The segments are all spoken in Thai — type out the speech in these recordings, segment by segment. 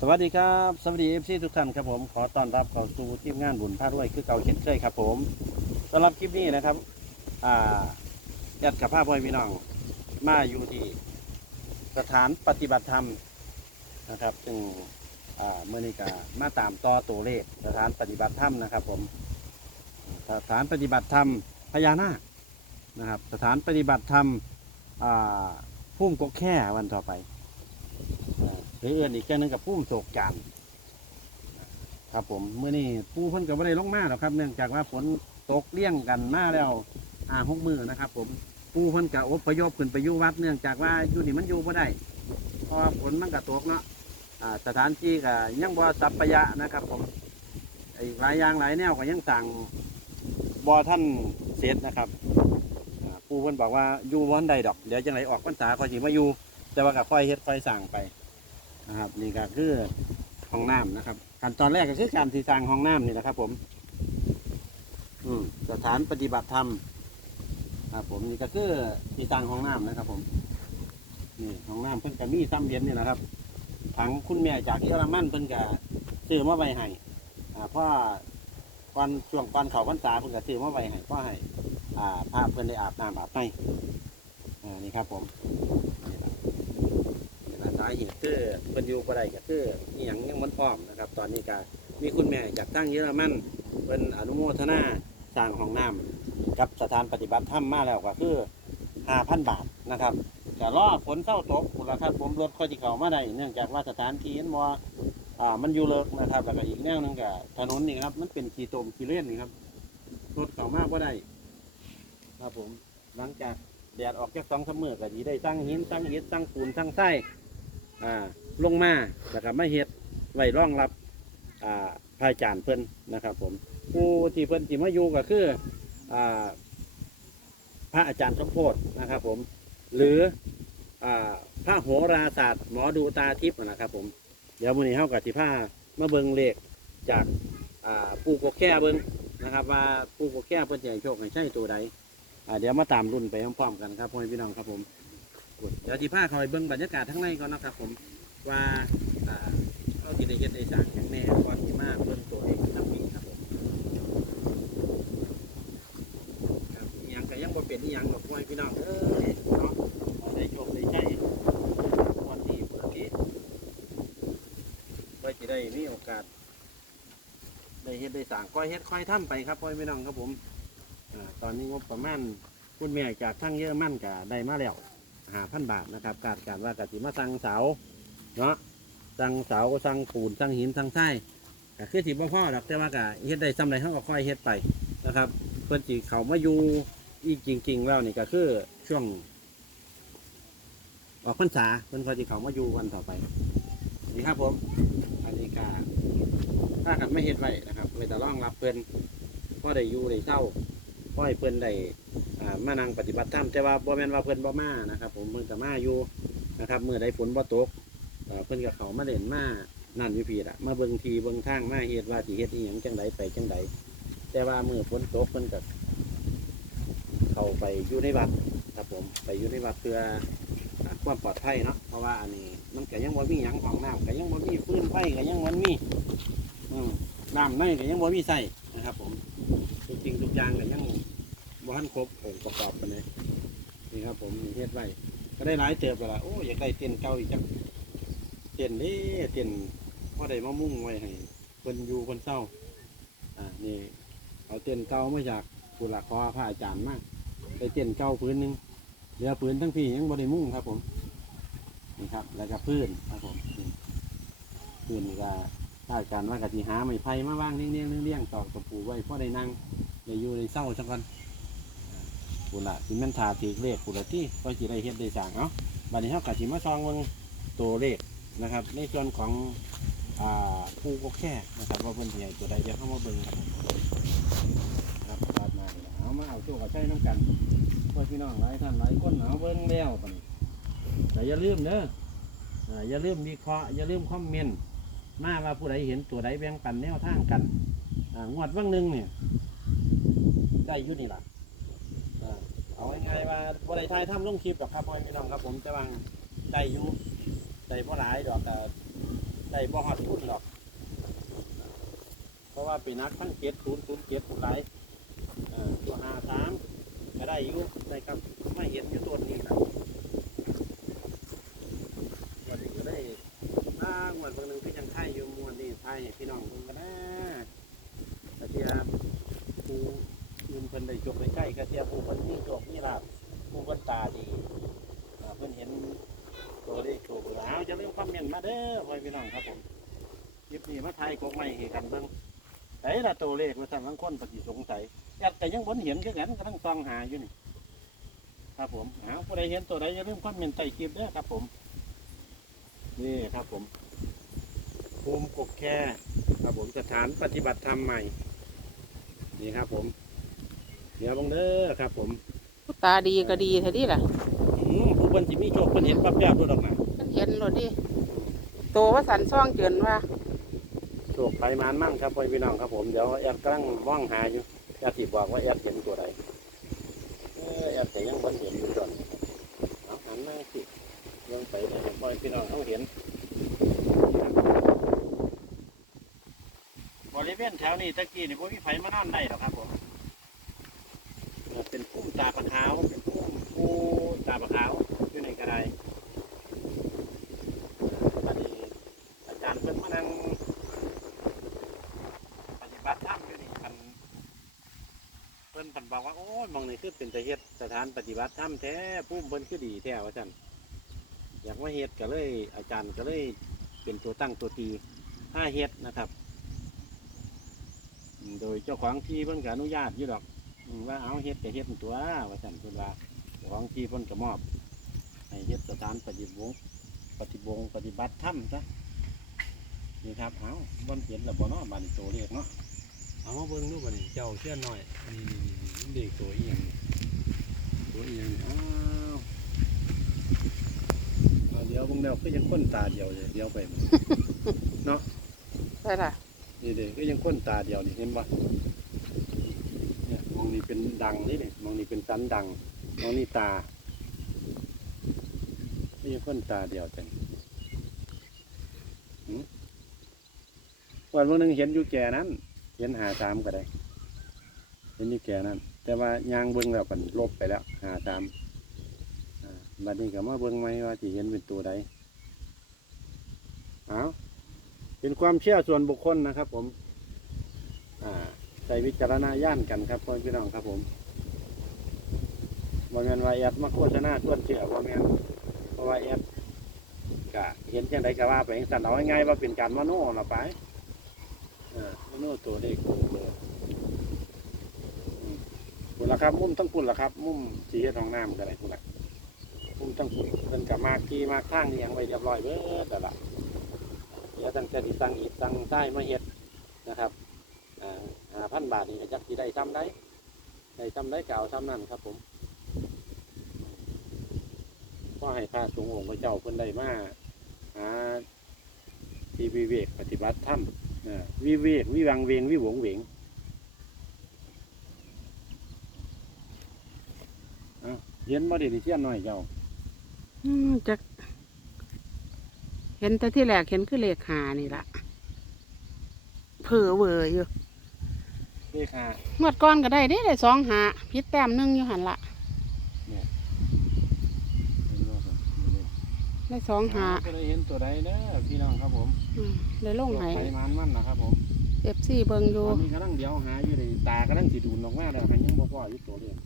สวัสดีครับสวัสดีเอฟซีทุกท่านครับผมขอต้อนรับเข้าสู่ทีมงานบุญพาด้วยคือเก่าเช่นเคยครับผมสำหรับคลิปนี้นะครับอ่ายัดกับภาพพ่อพี่น้องมาอยู่ที่สถานปฏิบัติธรรมนะครับซึ่งอ่าเมื่อนี้ก็มาตามต่อตัวเลขสถานปฏิบัติธรรมนะครับ ผม สถานปฏิบัติธรรมพญานาคนะครับ สถานปฏิบัติธรรมอ่าพุ่มกกแค่วันต่อไป รือเอื่นอีกแค่นึงกับผู้โศกจันครับผมเมื่อนี้ผู้เพิ่นกับไม่ได้ลงมาหรอกครับ เนื่องจากว่าฝนตกเลี่ยงกันมาแล้วอ่าหกมือนะครับ ผมผู้เพิ่นกับอพยพขึ้นไปอยู่วัด เนื่องจากว่าอยู่นี่มันอยู่ไม่ได้เพราะฝนมันก็ตกเนาะอ่าสถานที่ก็ยังบ่สัปปะยะนะครับ ผมไอ้หลายอย่างหลายแนวก็ยังสั่งบ่ท่านเสร็จนะครับอ่าผู้เพิ่นบอกว่าอยู่วันใดดอก เดี๋ยวจังไรออกพรรษาคอยสิมาอยู่แต่ว่าก็คอยเฮ็ดคอยสั่งไป นะครับ นี่ก็คือห้องน้ำนะครับขั้นตอนแรกก็คือการที่สร้างห้องน้ำนี่นะครับ ผม อืมสถานปฏิบัติธรรมครับผมนี่ก็คือที่สร้างห้องน้ำนะครับ ผมนี่ห้องน้ำเพิ่นก็มีซ้ำเย็นนี่นะครับถังคุณแม่จากเยอรมันเพิ่นก็ซื้อมาไว้ให้อ่าพราะก่อนช่วงก่อนเขาพรรษาเพิ่นก็ซื้อมาไว้ให้พราะให้อ่าพระเพิ่นได้อาบน้ำอาบในอ่านี่ครับ ผมาเหตุคือเพิ่นอยู่บ่ได้ก็คืออีหยังยังมันพร้อมนะครับ ตอนนี้ก็มีคุณแม่จากทางเยอรมันเพิ่นอนุโมทนาสร้างห้องน้ำกับสถานปฏิบัติธรรมมาแล้วก็คือ5,000บาทนะครับจะรอฝนเศร้าตกพุ่นละครับ ผมรถค่อยสิเข้ามาได้เนื่องจากว่าสถานที่มันบ่อ่ามันอยู่เลิกนะครับ แล้วก็อีกแนวหนึงก็ถนนนี่ครับ มันเป็นขี้ตมขีเล่นนี่ครับรถเข้ามาบ่ได้ ครับผมหลังจากแดดออกจากสองสามมือก็ดีได้ตั้งหินตั้งเห็ดตั้งปูนตั้งไส้ อ่าลงมาแล้วก็มาเห็ดไว้รองรับอ่าพระอาจารย์เพิ่นนะครับ ผมผู้ที่เพิ่นที่มาอยู่ก็คืออ่าพระอาจารย์สมโพธนะครับ ผม หรืออ่าพระโหราศาสตร์ หมอดูตาทิพย์นะครับ ผม เดี๋ยววันนี้เฮากับที่ผ้ามาเบิงเลขจากอ่าปู่กกแค่เบิงนะครับ ว่าปู่กกแค่เพิ่นจะให้โชคให้ใช่ตัวใดอ่าเดี๋ยวมาตามรุ่นไปพร้อมๆกันครับพ่อพี่น้องครับผม เดี๋ยวที่ผ้าคอยเบิ้งบรรยากาศทั้งในก่อนนะครับผมว่าเรากินได้เย็นได้สั่งอย่างแน่ก่อนที่มากเบิ้งตัวเองน้ำปีครับผมครับอิหยังก็ยังบ่เป็นอิยังกับพ่อแม่พี่น้องเอ้ยเนาะได้โชคได้ใจวันนี้ปกติก็จะได้มีโอกาสได้เฮ็ดได้สั่งค่อยเฮ็ดค่อยทำไปครับพ่อแม่พี่น้องครับผมตอนนี้งบประมาณคุณแม่จากทั้งเยอะมั่นกับได้มาแล้ว หาพันบาทนะครับการการว่ากติมาสั่งเสาเนาะสั่งเสาสั่งปูนสั่งหินสั่งทรายก็คือสิบ่พ่อดอกแต่ว่ากะเฮ็ดได้ซ้ำไรเขาก็ค่อยเฮ็ดไปนะครับ เพื่อนจีเขามาอยู่อีกจริง ๆ แล้วนี่ก็คือช่วง ออกพรรษาเพื่อนคอยจีเขามาอยู่วันต่อไปนี่ครับผมอันนี้กาถ้ากันไม่เฮ็ดไว้นะครับไม่แต่ร่องรับเพื่อนพ่อได้อยู่ได้เศร้า พ่อให้เพิ่นได้อ่ามานั่งปฏิบัติธรรมแต่ว่าบ่แม่นว่าเพิ่นบ่มานะครับ ผมเพิ่นก็มาอยู่นะครับเมื่อใดฝนบ่ตกเอ่อเพิ่นก็เข้ามาเล่นมานั่นอยู่พี่ละมาเบิ่งทีเบิ่งทางมาเฮ็ดว่าสิเฮ็ดอีหยังจังไดไปจังไดแต่ว่าเมื่อฝนตกเพิ่นก็เข้าไปอยู่ในวัดครับผมไปอยู่ในวัดเพื่อความปลอดภัยเนาะเพราะว่าอันนี้มันก็ยังบ่มีหยังของน้ำก็ยังบ่มีฟืนไฟก็ยังบ่มีน้ำในก็ยังบ่มีใส่นะครับ ผมทุกสิ่งทุกอย่างก็ยัง บ่ทันครบองค์ประกอบกันเลยนี่ครับ ผมเฮ็ดไว้ก็ได้หลายเติบแล้วล่ะโอ้อยากได้เตียนเก่าอีกจังเตียนนี่เตียนพอได้มามุ่งไว้ให้คนอยู่คนเศร้า อ่านี่เอาเตียนเก่ามาจากกุหลาบคอพระอาจารย์มากได้เตียนเก่าพื้นหนึงเหลือพื้นทั้งพี่ยังบ่ได้มุ่งครับ ผมนี่ครับ แล้วก็พื้นครับผมพื้นนี่ก็ถ้าอาจารว่ากะทิหาไม่ไผ่มาว่างเลี้ยงเลี้ยงเลี้ยงตอกตะปูไว้พอได้นั่งได้อยู่ในเศร้าจังกัน กูละที่มันถาถือเลขกูละที่ก็จะได้เฮ็ดได้สั่งเนาะบัดนี้เขากะทิมาซองเบิ่งตัวเลขนะครับ ในส่วนของอ่าผู้ก็แค่นะครับว่าเพิ่นสิให้ตัวใดเดี๋ยวเข้ามาเบิ่งกันครับบาดมาเอามาเอาโชคเอาใช้น้ำกันพ่อพี่น้องหลายท่านหลายคนเอาเบิ่งแล้วบัดนี้แต่อย่าลืมเด้ออ่าอย่าลืมวิเคราะห์อย่าลืมคอมเมนต์มาว่าผู้ใดเห็นตัวใดแบ่งปันแนวทางกันอ่างวดว่างหนึงเนี่ยได้อยุ่นี่ล่ะ เอาง่ายๆว่าบริทายทำลงคลิปดอกครับพ่อแม่พี่น้องครับผมจะวางได้อยู่ได้เพราะหลายดอกแต่ได้บ่ฮอดทุนหรอก เพราะว่าปีนักทั้งเจ็ดศูนย์ศูนย์เจ็ดผู้ไรเอ่อตัวหาสามก็ได้อยู่ได้ครับไม่เห็นอยู่ตัวนี้ครับวันนี้ก็ได้อ้างวันบางหนึงก็ยังไทยอยู่มวนนี่ไทยให้พี่น้องเพิ่นกันะแต่ที่ผู้ ยืนเพิ่นได้จบไปใกล้กระเทียมผู้เพิ่นมีโชคมีลาภผู้เพิ่นตาดีอ่าเพิ่นเห็นตัวเลขตัวเบอร์เอาจะเริ่มคอมเมนต์มาเด้อพ่อพี่น้องครับผมคลิปนี้มาไทยกกไม่ให้กันเบิ่งไหนละตัวเลขมาสั่งทั้งคนปฏิสงสัยแอดแต่ยังบนเห็นคือกันกำลังซองหาอยู่นี่ ครับผมเอาผู้ใดเห็นตัวใดอย่าลืมคอมเมนต์ใต้คลิปเด้อครับผม นี่ครับผมภูมิกกแค่ครับผมสถานปฏิบัติธรรมใหม่ นี่ครับผม เดี๋ยวบังเด้อครับ ผมผู้ตาดีก็ดีเท่านี้ล่ะอืมผู้เพิ่นสิมีโชคเพิ่นเห็นปั๊บแป๊บดูดอกนะมันเห็นรถดิโตว่าสันซ่องเกินว่าโชคไปมานมั่งครับพ่อพี่น้องครับผมเดี๋ยวแอดกำลังมองหาอยู่แอดสิบอกว่าแอดเห็นตัวใดเออแอดแต่ยังบ่เห็นอยู่ตอนนี้เอาหันมาสิยังไปเลยพ่อพี่น้องเขาเห็นบริเวณแถวนี้ตะกี้นี่พวกพี่ไผมานอนได้หรอกครับผมเออเป็นพุ่มตาปลาขาวเป็นพุ่มผู้ตาปลาขาวอยู่ในกระไดอันนี้อาจารย์เพิ่นมานั่งปฏิบัติธรรมอยู่นี่คันเพิ่นพิ่นบอกว่าโอ้ยมองนี่คือเป็นตะเฮ็ดสถานปฏิบัติธรรมแท้ผู้เพิ่นคือดีแท้ว่าซั่นอยากมาเฮ็ดก็เลย อาจารย์ก็เลยเป็นตัวตั้งตัวตีห้าเฮ็ดนะครับ โดยเจ้าของที่เพิ่นก็อนุญาตอยู่ดอก ว่าเอาเฮ็ดก็เฮ็ดตัวว่าซั่นเพิ่นว่าเจ้าของที่เพิ่นก็มอบให้เฮ็ดสถานปฏิบัติปฏิบงปฏิบัติธรรมซะนี่ครับเอาบนเห็นแล้วบ่เนาะบานตัวเรียกเนาะเอามาเบิ่งดูบัดนี้เจ้าเชื่อหน่อยนี่นี่นี่นี่เด็กตัวอีหยังนี่ตัวอีหยังอ้าวเอาเดี๋ยวเบิ่งแล้วก็ยังค้นตาเดียวเลยเดี๋ยวไปมันใช่ล่ะนี่เด็กก็ยังค้นตาเดียวนี่เห็นปะเนี่ยม องนี่เป็นดังนี่เนี่ยมองนี่เป็นสันดังมองนี่ตาก็ยังค้นตาเดียวแต่วันวันหนึงเห็นอยู่แก่นั้น เห็นหาสามก็ได้ เห็นอยู่แก่นั้น แต่ว่ายางเบิ้งแล้วกันลบไปแล้ว หาสามบัดนี้ก็มาเบิ้งไหมว่าที่เห็นเป็นตัวใดเอาเป็นความเชื่อส่วนบุคคลนะครับผม อ่า ใช้วิจารณญาณกันครับพ่อพี่น้องครับผมว่าแมนว่าแอดมาโฆษณาส่วนเชื่อว่าแมนเพราะว่าแอดก็เห็นจังไดก็ว่าไปเองสันเอาง่ายๆว่าเป็นการมโนเราไปอ่ามโนตัวเลขตัวเบอร์อืมปุ่นละครับ มุ่มทั้งปุ่นละครับ มุ่มสีเฮ็ดของน้ำกันไรปุ่นละมุ่มทั้งปุ่นเป็นกับมากที่มากข้างนี่ยังไว้เรียบร้อยเบิดแต่ละเดี๋ยวตั้งแต่ที่สั่งอีกสั่งใต้มาเฮ็ดนะครับ พันบาทนี่ก็จักที่ได้ทำได้ได้ทำได้เก่าทำนั่นครับ ผมก็ให้พระสงฆ์องค์พระเจ้าเพิ่นได้มาหาที่วิเวกปฏิบัติธรรมวิเวกวิวังเวงวิหวงเวงเย็นมาเดี๋ยวนี้เชี่ยนหน่อยเจ้าอืมจะเห็นแต่ที่แรกเห็นคือเลขหานี่ละเผอเวออยู่ เลขห้างวดก้อนก็ได้เด้ได้สองหาพิษแต้มหนึงอยู่หันละเห็นบ่ครับได้สองหาก็ได้เห็นตัวใดเด้อพี่น้องครับผมอืมได้ลงให้ไฟมันมันนะครับผมเอฟซีเบิงอยู่ตอนนี้กำลังเดี๋ยวหาอยู่เลยตากำลังสีดูนออกมาแล้วหันยังบ่พออยู่ตัวเดียว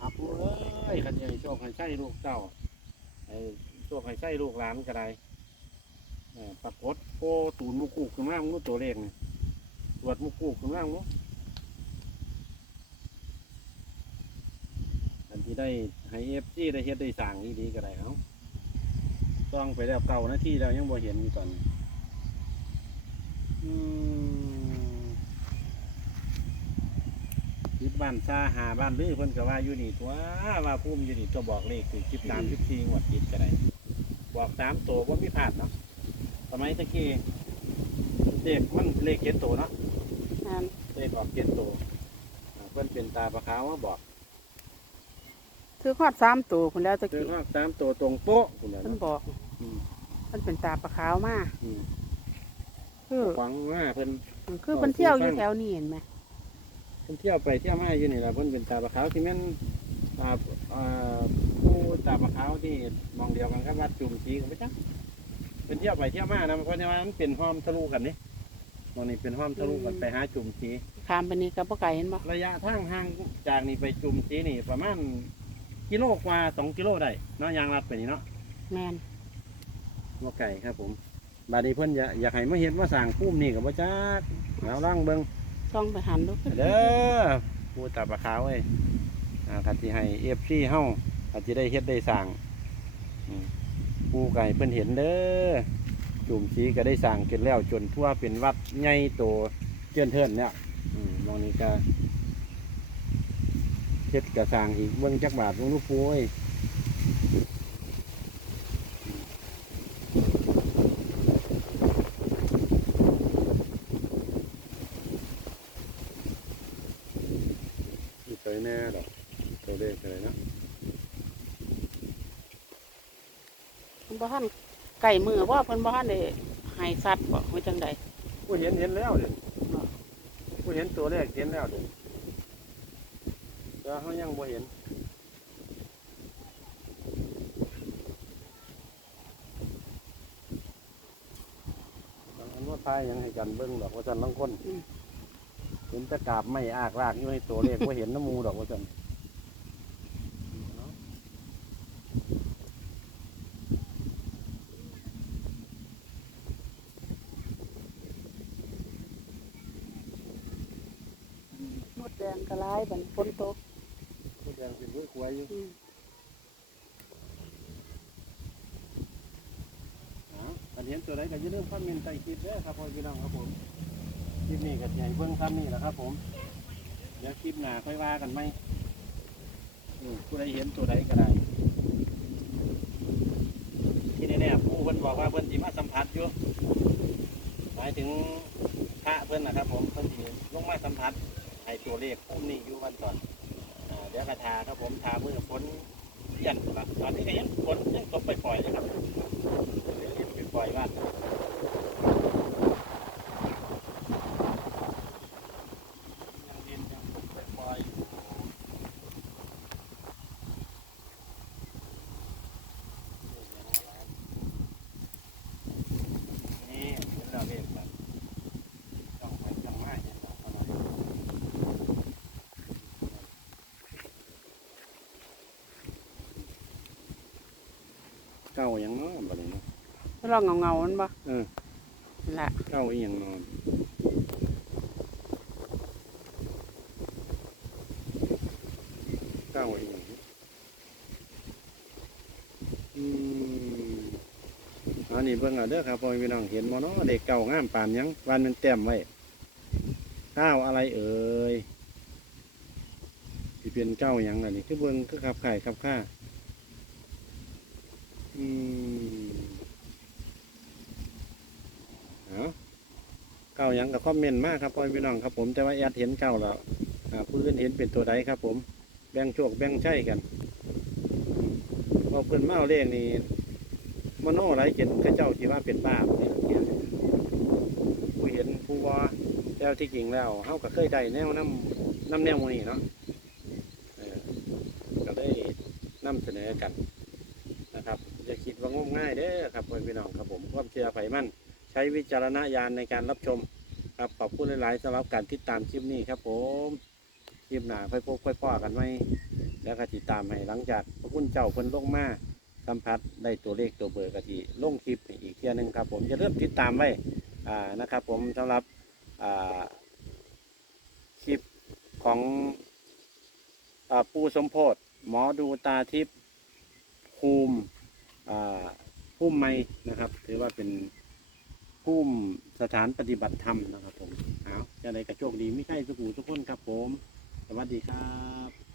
อาปูเอ้ยขันใหญ่โชคให้ใช่ลูกเจ้าไอ้โชคให้ใช่ลูกหลานก็ได้เอ่อปรากฏโอ้ตูนมุกกูขึ้นมามึงรู้ตัวเลขนี่ ตรวจมุกกูขึ้นมามึงรู้อันที่ได้ให้เอฟซีได้เฮ็ดได้สั่งดีๆก็ได้เอาต้องไปแล้วเก่านาทีแล้วยังบ่เห็นอยู่ตอนนี้อืมยิบบ้านซาหาบ้านลือเพิ่นก็ว่าอยู่นี่ตัวว่าพุ่มอยู่นี่ตัวบอกเลขคือคลิปตามคลิปทีงวดติดก็ได้บอกสามตัวว่ามีพลาดเนาะสมัยตะกี้เลขมันเลขเจ็ดตัวเนาะ นั่นเลขออกเจ็ดตัวอ่าเพิ่นเป็นตาปลาขาวมาบอกซื้อขอดสามตัวคนแล้วตะคือกี้ว่าสามตัวตรงโป๊ะคุณเนาะเพิ่นบอกอืมมันเป็นตาปลาขาวมาอืมคือขวางมาเพิ่น คือมันเที่ยวอยู่ฟังแถวนี้เห็นไหมเพิ่นเที่ยวไปเที่ยวมาอยู่นี่ล่ะเพิ่นเป็นตาปลาขาวที่แม่นอ่าอ่าผู้ตาปลาขาวที่มองเดียวกันครับว่าจุ่มสีกันไปจ้ะเป็นเที่ยวไปเที่ยวมานะเพราะว่ามันเป็นห้อมทะลุกันนี่ มองนี่เป็นห้อมทะลุกันไปหาจุ่มสีขามไปนี่กับปไก่เห็นบ่ระยะทางห่างจากนี่ไปจุ่มสีนี่ ประมาณกิโลกว่าสองกิโลได้เนาะยางรัดไปนี่เนาะแมนบ่ไก่ครับ ผมบาดนี้เพิ่นอยากอยากให้มาเห็นว่าสร้างพุ่มนี่กับว่าจักแล้วล่างเบิ่งซ่องไปหันดูเด้อผู้ตาปลาขาวเอ้ยอ่าคันที่ให้เอฟซีเฮาคันที่ได้เฮ็ดได้สร้างอืมผู้ไก่เพิ่นเห็นเด้อ จุ่มสีก็ได้สร้างเกินแล้ว จนทั่วเป็นวัดใหญ่โตเจินเทินเนี่ยอืมมองนี้ก็เฮ็ดกระสร้างอีกเบิ่งจักบาทเบิ่งลูกปูเอ้ยไม่เคยแน่ดอกตัวเลขอะไรเนาะเพิ่นบ่ทัน ไก่มือว่าเพิ่นบ่ทันได้ให้สัตว์บ่ว่าจังไดผู้เห็นเห็นแล้วเด้ผู้เห็นตัวเลขเห็นแล้วเด้แต่เขายังบ่เห็นบางคนว่าทายยังให้กันเบิ้งดอกว่าจันบางคนเห็นแตะกราบไม่อากลากอยู่ให้ตัวเลขว่าเห็นน้ำมูดอกว่าจัน มดแดงก็หลายบัด นี้ฝนตกผู้แดงเป็นด้วยควายอยู่อืมอ๋ออันเห็นตัวใดก็อย่าลืมคอมเมนต์ใต้คลิปเด้อครับพ่อพี่น้องครับผมคลิปนี้ก็ใหญ่เบิ้งซ้ำนี่แหละครับ ผมเดี๋ยวคลิปหน้าค่อยว่ากันไหมอืมผู้ใดเห็นตัวใดก็ได้ที่แน่ๆผู้เพิ่นบอกว่าเพิ่นสิมาสัมผัสอยู่หมายถึงพระเพิ่นนะครับ ผมเพิ่นสิลงมาสัมผัส ให้ตัวเลขพุ่มนี่อยู่วันต่อนเดี๋ยวกระทาครับผมทามือฝนยันละตอนนี้ก็ยังฝนยังตกปปล่อยๆนะครับเดี๋ยวรีบไปปล่อยบ้านยังเรียนยังตกไปปล่อยอยู่นี่เห็นแล้วเลขแบบต้องไปต้องมาเห็นแล้วเท่านั้น เก้ายังนอนบ่เลยเนาะลองเงาๆมันบ่เออนั่นล่ะเก้าอีหยังนอนเก้าอีหยังอืมอันนี้เบิ่งเอาเด้อครับพ่อพี่น้องเห็นบ่เนาะเด็กเก่างามปานหยังวันมันแต้มไว้เก้าอะไรเอ่ยที่เป็นเก้าหยังอันนี้คือเบิ่งคือขับไข่ขับข้า อืมเอาเก้าหยังกับคอมเมนต์มากครับพ่อพี่น้องครับผมแต่ว่าแอดเห็นเก้าแล้วอ่าผู้อื่นเห็นเป็นตัวใดครับ ผม แบ่งโชคแบ่งใช่กันอืมพอเพื่อนมาเอาเลขนี่มโนไรเห็นข้าเจ้าที่ว่าเป็นบ้าเนี่ยผู้เห็นผู้ว่าแล้วที่จริงแล้วเขาก็เคยได้แนวน้ำน้ำแนวโมนี่เนาะเออก็ได้นำเสนอกัน คิดว่างมง่ายเด้อครับพ่อพี่น้องครับผมความเชื่อไผมั่น ใช้วิจารณญาณในการรับชม ครับขอบคุณหลายๆสำหรับการติดตามคลิปนี้ครับผมคลิปหน้าค่อยพบค่อยพ่อกันไหมแล้วก็ติดตามให้หลังจากพระคุณเจ้าเพิ่นลงมาสัมผัสได้ตัวเลขตัวเบอร์กะทิลงคลิปอีกเที่ยหนึงครับ ผมจะเริ่าลืมติดตามไว้อ่านะครับผมสำหรับอ่าคลิปของอ่าปูสมโพธหมอดูตาทิพย์ภูมิ อ่มไม้นะครับ ถือว่าเป็นพุ่มสถานปฏิบัติธรรมนะครับผมเอาจะได้กระโชคดีไม่ใช่สุขูทุกคนครับผม สวัสดีครับ